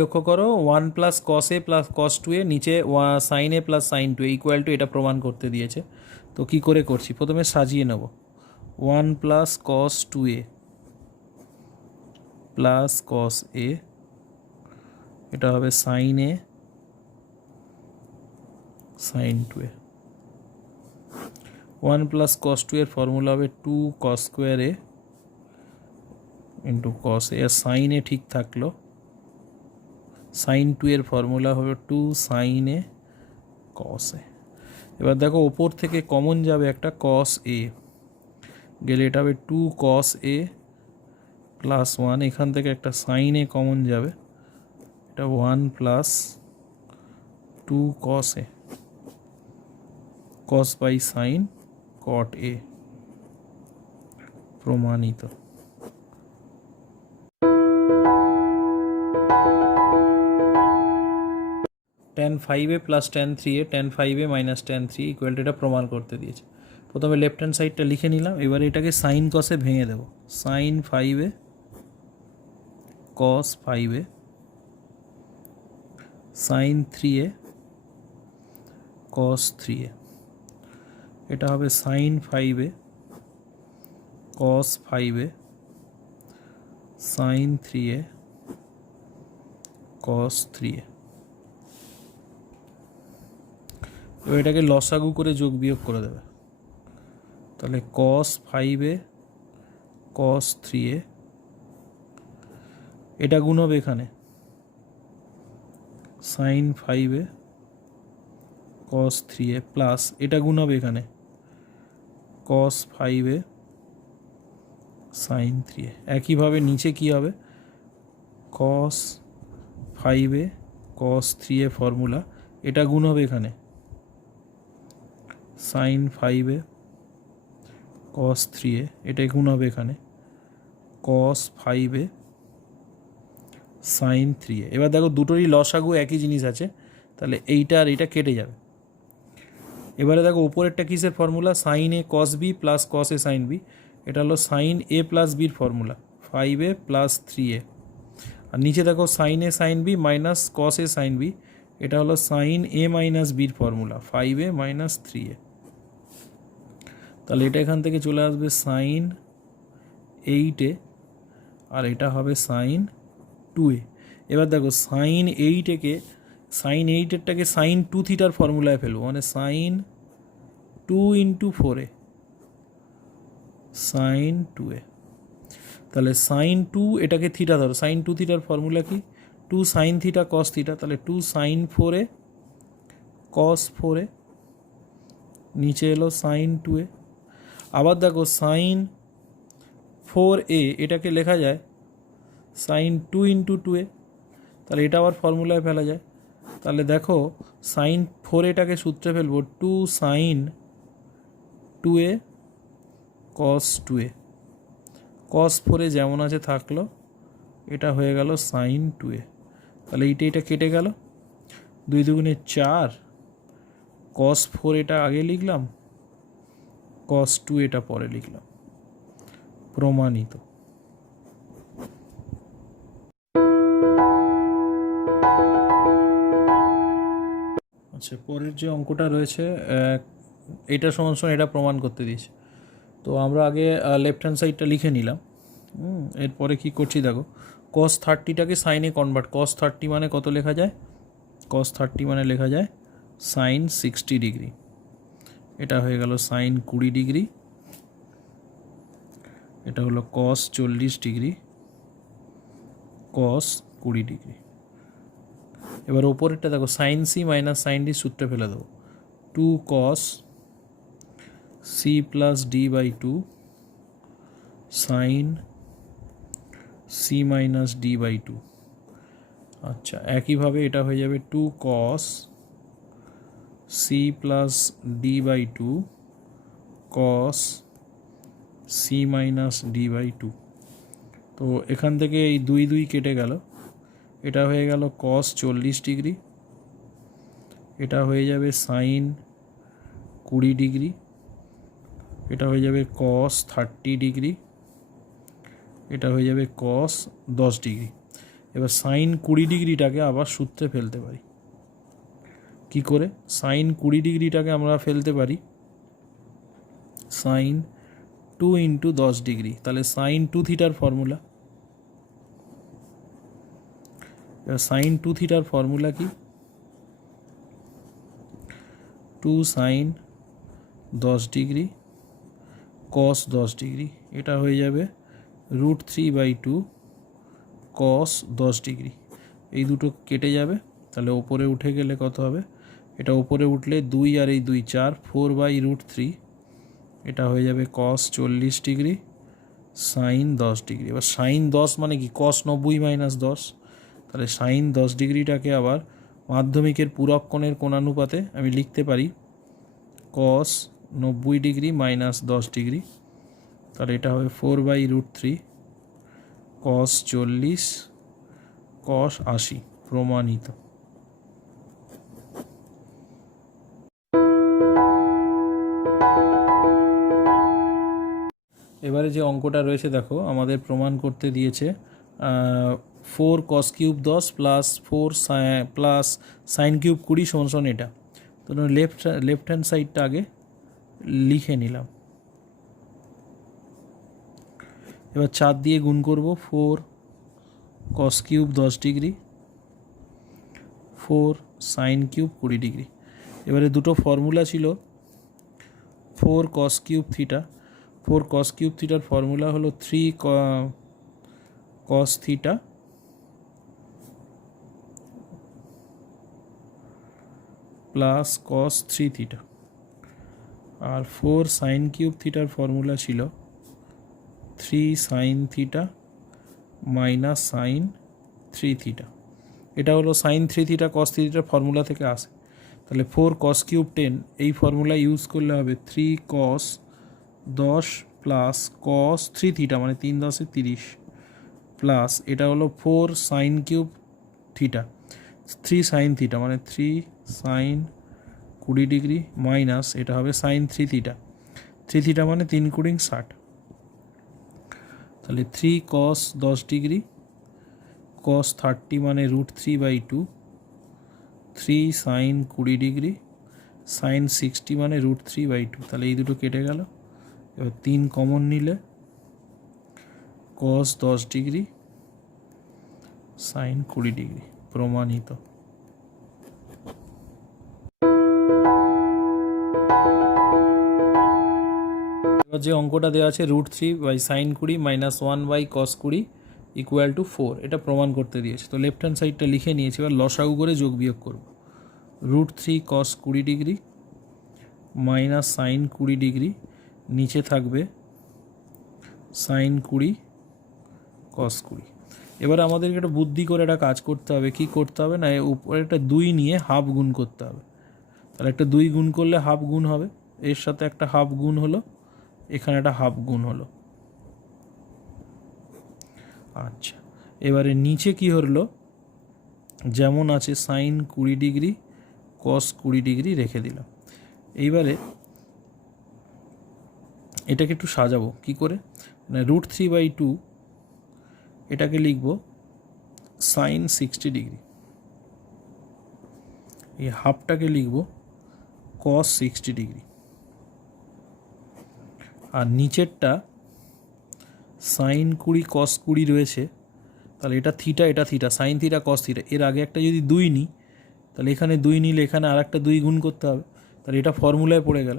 লক্ষ্য করো 1 plus cos A plus cos two A নিচে sine A plus sine two A equal to এটা প্রমাণ করতে দিয়েছে। তো কি করে করছি, প্রথমে সাজিয়ে নেব। 1 প্লাস কস টু এ প্লাস কস এ, এটা হবে সাইন এ সাইন টু এ। 1 প্লাস কস টু এর ফর্মুলা হবে 2 কস স্কোয়ার এ ইন্টু কস এ। সাইন এ ঠিক থাকলো, সাইন টু এর ফর্মুলা হবে 2 সাইন এ কস এ। এবার দেখো ওপর থেকে কমন যাবে একটা কস এ, গেলে এটা হবে 2 কস এ প্লাস 1, এখান থেকে একটা সাইন এ কমন যাবে, এটা 1 plus 2 cos A, cos by sine cot A, প্রমাণিত। tan 5a plus tan 3a, tan 5a minus tan 3 equal to এটা প্রমাণ করতে দিয়েছে। প্রথমে লেফট হ্যান্ড সাইডটা লিখে নিলাম, এবারে এটাকে সাইন কসে ভেঙে দেব। সাইন 5a কস 5a সাইন 3a কস 3a, এটা হবে সাইন 5a কস 5a সাইন 3a কস 3a। এবার এটাকে লসাগু করে যোগ বিয়োগ করে দেবে, তাহলে কস 5a কস 3a, এটা গুণ হবে এখানে সাইন 5a কস 3a প্লাস এটা গুণ হবে এখানে কস 5a সাইন 3a। একইভাবে নিচে কি হবে, কস 5a কস 3a ফর্মুলা, এটা গুণ হবে এখানে সাইন 5a কস 3a, এটাই গুণ হবে এখানে কস 5a সাইন 3a। এবার দেখো দুটোরই লসাগু একই জিনিস আছে, তাহলে এইটা আর এইটা কেটে যাবে। এবারে দেখো উপরেরটা কিসের ফর্মুলা, সাইন এ কস বি প্লাস কস এ সাইন বি, এটা হলো সাইন এ প্লাস বির ফর্মুলা 5a প্লাস 3a। আর নিচে দেখো সাইন এ সাইন বি মাইনাস কস এ সাইন বি, এটা হলো সাইন এ মাইনাস বির ফর্মুলা 5a মাইনাস 3a। তাহলে এটা এখান থেকে চলে আসবে সাইন 8a আর এটা হবে সাইন 2a। এবার দেখো সাইন 8a সাইন 8এরটাকে সাইন 2 থিটার ফর্মুলায় ফেলবো, মানে sine 2 into 4a sign 2a। তাহলে সাইন 2 এটাকে থিটা ধরো, সাইন 2 থিটার ফর্মুলা কি 2 সাইন থিটা কস থিটা, তাহলে 2 সাইন 4a কস 4a, নিচে এলো সাইন 2a। আবার দেখো সাইন 4a এটাকে লেখা যায় সাইন 2 ইন্টু 2a, তাহলে এটা আবার ফর্মুলায় ফেলা যায়। তাহলে দেখো সাইন 4aটাকে সূত্রে ফেলবো 2 সাইন 2a কস 2a, কস 4a যেমন আছে থাকলো, এটা হয়ে গেল সাইন 2a। তাহলে এইটা কেটে গেল, 2 দুগুণে 4, কস 4 এটা আগে লিখলাম, কস 2 এটা পরে লিখলাম, প্রমাণিত। আচ্ছা, পরের যে অঙ্কটা রয়েছে এটা সমান সমান এটা প্রমাণ করতে দিয়েছে। তো আমরা আগে লেফট হ্যান্ড সাইডটা লিখে নিলাম। এরপরে কি করছি দেখো, কস 30টাকে সাইনে কনভার্ট, কস 30 মানে কত লেখা যায়, কস 30 মানে লেখা যায় সাইন 60 ডিগ্রি, এটা হয়ে গেল সাইন 20 ডিগ্রি, এটা হলো কস 40 ডিগ্রি কস 20 ডিগ্রি। এবার ওপরেরটা দেখো sine C minus sine D সূত্রে ফেলে দেবো, 2 cos C plus D by 2 sine C minus D by 2। আচ্ছা, একইভাবে এটা হয়ে যাবে 2 cos C plus D by 2 cos C minus D by 2। তো এখান থেকে এই 2 2 কেটে গেল, এটা হয়ে গেল কস 40 ডিগ্রি, এটা হয়ে যাবে সাইন 20 ডিগ্রি, এটা হয়ে যাবে কস 30 ডিগ্রি, এটা হয়ে যাবে কস 10 ডিগ্রি। এবার সাইন 20 ডিগ্রিটাকে আবার সূত্রে ফেলতে পারি। কি করে? সাইন 20 ডিগ্রিটাকে আমরা ফেলতে পারি সাইন 2 ইন্টু 10 ডিগ্রি, তাহলে সাইন 2 থিটার ফর্মুলা। এবার সাইন 2 থিটার ফর্মুলা কি? 2 সাইন 10 ডিগ্রি কস 10 ডিগ্রি, এটা হয়ে যাবে √3/2 কস 10 ডিগ্রি। এই দুটো কেটে যাবে, তাহলে ওপরে উঠে গেলে কত হবে? এটা ওপরে উঠলে 2 আর এই 2 4, 4/√3, এটা হয়ে যাবে কস 40 ডিগ্রি সাইন 10 ডিগ্রি। এবার সাইন 10 মানে কি? কস 90 - 10, তাহলে সাইন 10 ডিগ্রিটাকে আবার মাধ্যমিকের পূরক কোণের কোণানুপাতে আমি লিখতে পারি কস 90 ডিগ্রি মাইনাস 10 ডিগ্রি, তাহলে এটা হবে 4/√3 কস 40 কস 80, প্রমাণিত। এবারে যে অঙ্কটা রয়েছে দেখো, আমাদের প্রমাণ করতে দিয়েছে 4 cos cube 10 plus 4 plus sign cube 20 সমান এটা। তো লেফট হ্যান্ড সাইডটা আগে লিখে নিলাম। এবার 4 দিয়ে গুণ করব, 4 cos cube 10 degree 4 sine cube 20 degree. এবারে দুটো ফর্মুলা ছিল 4 cos cube theta. 4 cos cube থিটার ফর্মুলা হলো 3 cos theta plus cos 3 theta, আর 4 সাইন কিউব থিটার ফর্মুলা ছিল 3 sine theta minus sine 3 theta. এটা হলো সাইন 3 থিটা কস 3 থিটার ফর্মুলা থেকে আসে। তাহলে 4 কস কিউব 10 এই ফর্মুলা ইউজ করলে হবে 3 কস 10 প্লাস কস 3 থিটা মানে 3 × 10 = 30 প্লাস এটা হলো 4 sine cube theta 3 sine theta মানে 3 সাইন 20 ডিগ্রি মাইনাস এটা হবে সাইন 3 থিটা 3 থিটা মানে 3 × 20 = 60, তাহলে 3 কস 10 ডিগ্রি কস 30 মানে √3/2 3 সাইন 20 ডিগ্রি সাইন 60 মানে √3/2, তাহলে এই দুটো কেটে গেল। এবার 3 কমন নিলে কস 10 ডিগ্রি সাইন 20 ডিগ্রি, প্রমাণিত। এবার যে অঙ্কটা দেওয়া আছে √3/sin 20 মাইনাস 1/cos 20 = 4, এটা প্রমাণ করতে দিয়েছে। তো লেফট হ্যান্ড সাইডটা লিখে নিয়েছি, এবার লসাগু করে যোগ বিয়োগ করব। √3 cos 20 degree minus sine 20 degree, নিচে থাকবে সাইন 20 cos 20। এবার আমাদেরকে একটা বুদ্ধি করে একটা কাজ করতে হবে। কি করতে হবে না, উপরে একটা 2 নিয়ে হাফ গুণ করতে হবে। তাহলে একটা 2 গুণ করলে হাফ গুণ হবে, এর সাথে একটা হাফ গুণ হলো, এখানে একটা হাফ গুণ হলো। আচ্ছা, এবারে নিচে কি হলো, যেমন আছে সাইন 20 ডিগ্রি কস 20 ডিগ্রি রেখে দিলাম। এইবারে এটাকে একটু সাজাবো কি করে, মানে √3/2 এটাকে লিখব সাইন 60 ডিগ্রি, এই হাফটাকে লিখব কস 60 ডিগ্রি, আর নিচেরটা সাইন 20 কস 20 রয়েছে, তাহলে এটা থিটা এটা theta sine theta cos theta. এর আগে একটা যদি 2 নিই, তাহলে এখানে 2 নিলে এখানে আর একটা 2 গুণ করতে হবে, তাহলে এটা ফর্মুলায় পড়ে গেল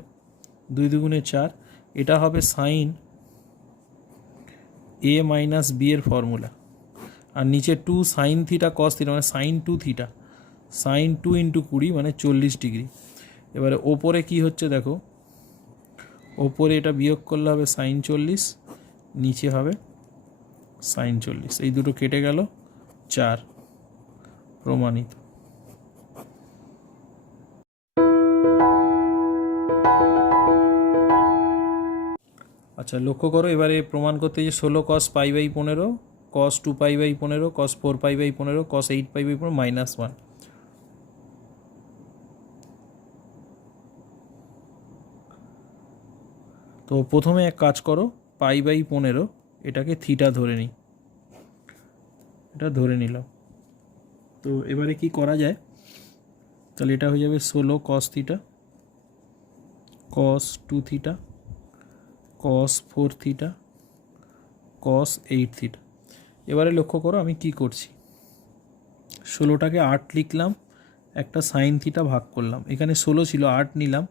2 × 2 = 4। এটা হবে সাইন a মাইনাস b এর ফর্মুলা, আর নিচে 2 সাইন থিটা কস থিটা মানে সাইন 2 থিটা সাইন 2 × 20 মানে 40 ডিগ্রি। এবারে ওপরে কি হচ্ছে দেখো, ওপরে এটা বিয়োগ করলে হবে সাইন 40, নিচে হবে সাইন 40, এই দুটো কেটে গেল 4, প্রমাণিত। আচ্ছা, লক্ষ্য করো, এবারে প্রমাণ করতে যে 16 cos π/15 cos 2π/15 cos 4π/15 cos 8π/15 -1। তো প্রথমে এক কাজ করো, π/15 এটাকে থিটা ধরে নিই, এটা ধরে নিলাম। তো এবারে কি করা যায়, তাহলে এটা হয়ে যাবে 16 cos theta, cos 2 theta, cos 4 theta, cos 8 theta. এবারে লক্ষ্য করো আমি কি করছি, 16টাকে 8 লিখলাম, একটা সাইন থিটা ভাগ করলাম, এখানে 16 ছিল 8 নিলাম,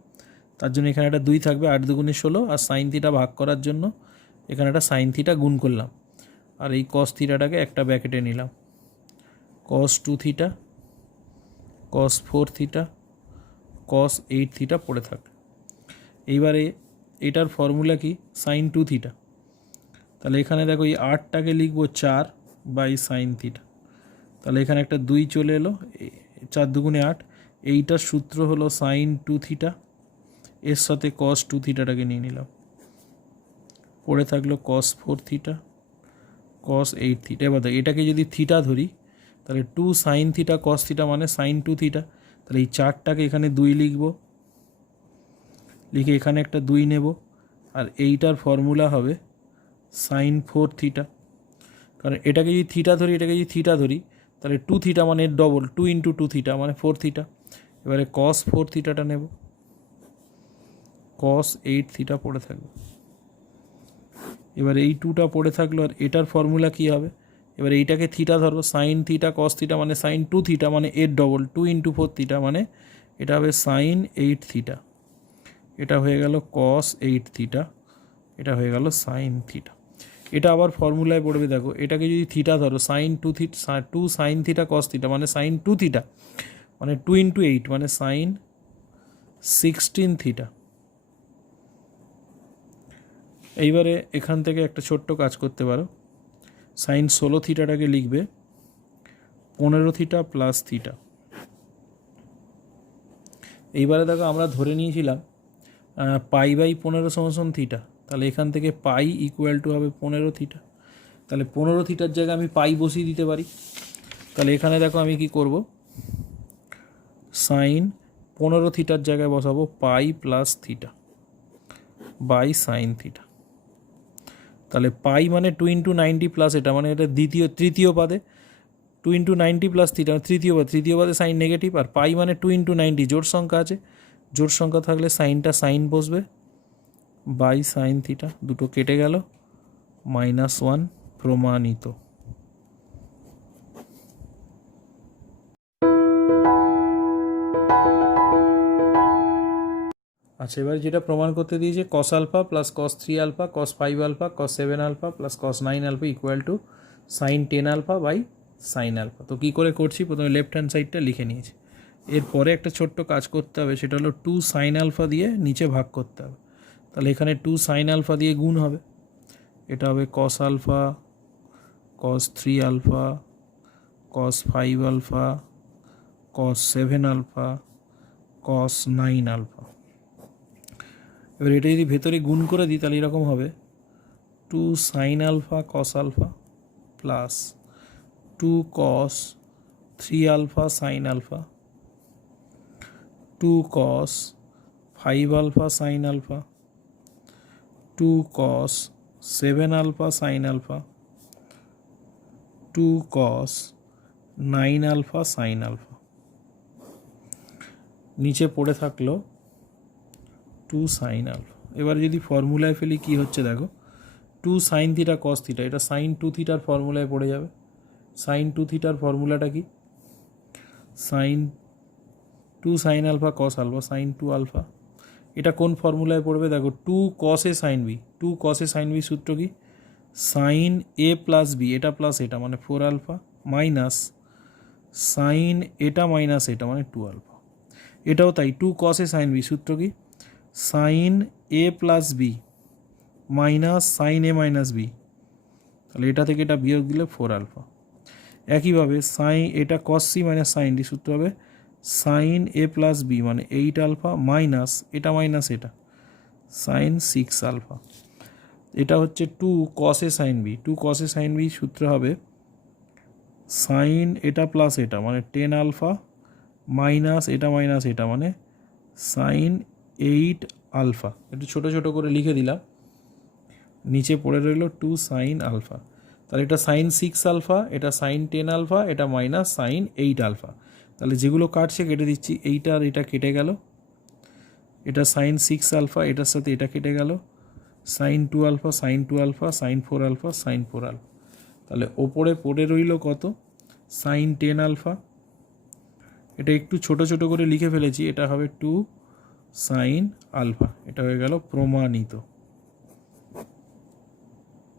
তার জন্য এখানে একটা 2 থাকবে, 8 দুগুণে 16, আর সাইন থিটা ভাগ করার জন্য এখানে একটা সাইন থিটা গুণ করলাম, আর এই cos থিটাটাকে একটা ব্র্যাকেটে নিলাম, cos 2 theta, cos 4 theta, cos 8 theta পড়ে থাকে। এইবারে এটার ফর্মুলা কি, সাইন 2 থিটা, তাহলে এখানে দেখো এই 8টাকে লিখবো 4 বাই সাইন থিটা, তাহলে এখানে একটা 2 চলে এলো, 4 দুগুণে 8, এইটার সূত্র হলো সাইন 2 থিটা, এর সাথে cos 2 থিটাটাকে নিয়ে নিলাম, পড়ে থাকলো cos 4 থিটা, cos 8 থিটা। এবার এটাকে যদি থিটা ধরি তাহলে 2 সাইন থিটা cos থিটা মানে সাইন 2 থিটা, তাহলে এই 4টাকে এখানে 2 লিখব, লিখে এখানে একটা 2 নেব, আর এইটার ফর্মুলা হবে সাইন 4 থিটা, কারণ এটাকে যদি থিটা ধরি, এটাকে যদি থিটা ধরি তাহলে 2 থিটা মানে ডবল, 2 ইন্টু 2 থিটা মানে 4 থিটা। এবারে cos 4 থিটাটা নেব, cos 8 থিটা পড়ে থাকবে। এবার এই 2টা পড়ে থাকলো, আর এটার ফর্মুলা কি হবে, এবার এইটাকে থিটা ধরবো, সাইন থিটা cos থিটা মানে সাইন 2 থিটা মানে এর ডবল, 2 ইন্টু 4 থিটা মানে এটা হবে সাইন 8 থিটা, এটা হয়ে গেল cos 8 থিটা, এটা হয়ে গেল সাইন থিটা। এটা আবার ফর্মুলায় পড়বে, দেখো এটাকে যদি থিটা ধরো, sine 2 theta, 2 sine theta cos theta মানে সাইন 2 থিটা মানে 2 ইন্টু 8 মানে সাইন 16 থিটা। এইবারে এখান থেকে একটা ছোট্ট কাজ করতে পারো, সাইন 16 থিটাটাকে লিখবে 15 থিটা প্লাস থিটা। এইবারে দেখো আমরা ধরে নিয়েছিলাম পাই বাই 15 সমান থিটা, তাহলে এখান থেকে পাই ইকুয়াল টু হবে 15 থিটা, তাহলে 15 থিটার জায়গায় আমি পাই বসিয়ে দিতে পারি। তাহলে এখানে দেখো আমি কি করব, সাইন 15 থিটার জায়গায় বসাবো pi plus theta by sine theta. তাহলে পাই মানে 2 ইন্টু 90 প্লাস এটা মানে এটা তৃতীয় পাদে, 2 ইন্টু 90 প্লাস থিটা তৃতীয় পাদে সাইন নেগেটিভ, আর পাই মানে 2 ইন্টু 90 জোড় সংখ্যা আছে, জোড় সংখ্যা থাকলে সাইনটা সাইন বসবে বাই সাইন থিটা, দুটো কেটে গেল, -1 প্রমাণিত। আচ্ছা, এবার যেটা প্রমাণ করতে দিয়েছে cos alpha plus cos 3 alpha cos 5 alpha cos 7 alpha plus cos 9 alpha equal to sine 10 alpha by sine alpha. তো কী করে করছি, প্রথমে লেফট হ্যান্ড সাইডটা লিখে নিয়েছি, এরপরে একটা ছোট্ট কাজ করতে হবে, সেটা হলো 2 সাইন আলফা দিয়ে নিচে ভাগ করতে হবে, তাহলে এখানে 2 সাইন আলফা দিয়ে গুণ হবে, এটা হবে cos alpha cos 3 alpha cos 5 alpha cos 7 alpha cos 9 alpha. এবার এটা যদি ভেতরে গুণ করে দিই তাহলে এরকম হবে 2 sine alpha cos alpha plus 2 cos 3 alpha sine alpha 2 cos 5 alpha sine alpha 2 cos 7 alpha sine alpha 2 cos 9 alpha sine alpha. নিচে পড়ে থাকলো 2 সাইন আলফা। এবার যদি ফর্মুলায় ফেলি কি হচ্ছে দেখো, 2 সাইন থিটা cos থিটা, এটা সাইন 2 থিটার ফর্মুলায় পড়ে যাবে। সাইন 2 থিটার ফর্মুলাটা কি, sine 2 sine alpha cos alpha sine 2 alpha, এটা কোন ফর্মুলায় পড়বে দেখো, 2 cos A sine B, 2 cos A sine B সূত্র কি, সাইন এ প্লাস বি, এটা প্লাস এটা মানে 4 আলফা মাইনাস সাইন এটা মাইনাস এটা মানে 2 আলফা। এটাও তাই, 2 cos এ সাইন বি সূত্র কি, sine A plus B minus sine A minus B, তাহলে এটা থেকে এটা বিয়োগ দিলে 4 আলফা। একইভাবে সাইন এটা cos C minus sine D সূত্র হবে সাইন এ প্লাস বি মানে 8 আলফা মাইনাস এটা মাইনাস এটা সাইন 6 আলফা। এটা হচ্ছে 2 cos A sine B, 2 cos A sine B সূত্র হবে সাইন এটা প্লাস এটা মানে 10 আলফা মাইনাস এটা মাইনাস এটা মানে সাইন 8 আলফা। একটু ছোটো ছোটো করে লিখে দিলাম, নিচে পড়ে রইল 2 সাইন আলফা। তাহলে এটা সাইন 6 আলফা, এটা সাইন 10 আলফা, এটা মাইনাস সাইন 8 আলফা। তাহলে যেগুলো কাটছে কেটে দিচ্ছি, এইটা আর এটা কেটে গেল, এটা সাইন 6 আলফা, এটার সাথে এটা কেটে গেল, sine 2 alpha, sine 2 alpha, sine 4 alpha, sine 4 alpha. তাহলে ওপরে পড়ে রইল কত? Sine 10 alpha. এটা একটু ছোট ছোট করে লিখে ফেলেছি, এটা হবে 2 সাইন আলফা। এটা হয়ে গেল প্রমাণিত।